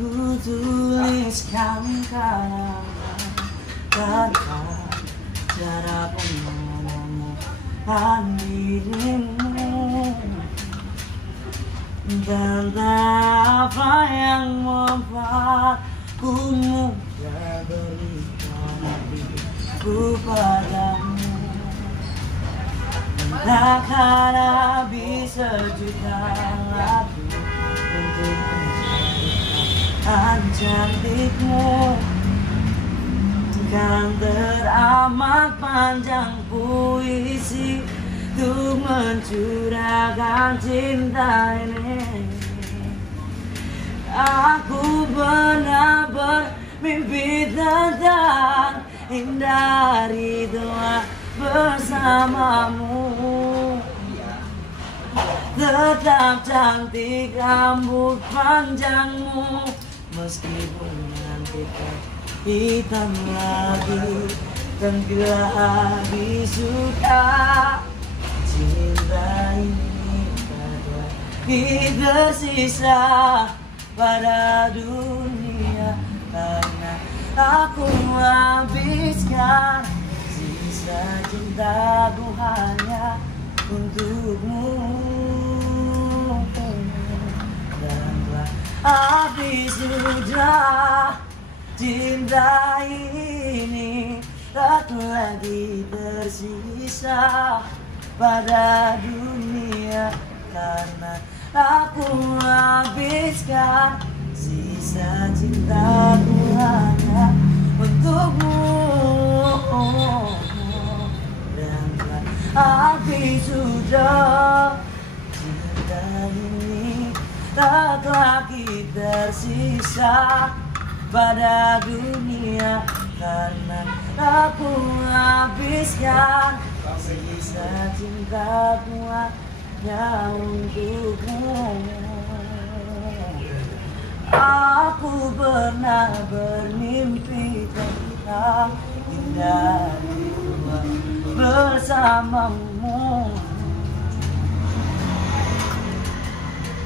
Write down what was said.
Ku tuliskan kalimat tanpa cara menemukan dirimu. Tentang apa yang membuatku mudah berikan diriku padamu. Takkan habis sejuta lagu untuk menciptakan cantikmu. Kan teramat panjang puisi untuk mencurahkan cinta ini. Aku pernah bermimpi tentang indah ritual bersamamu. Tetap cantik rambut panjangmu, meskipun nanti hitam lagi. Dan bila habis sudah cinta ini tak lagi tersisa pada dunia, karena aku habiskan sisa cintaku hanya untukmu. Dan telah habis sudah cinta ini, tak lagi tersisa pada dunia, karena aku habiskan sisa cintaku hanya untukmu. Dan telah habis sudah cinta ini, tak lagi tersisa pada dunia, karena aku habiskan sisa cintaku hanya untukmu. Aku pernah bermimpi tentang indah ritual bersamamu.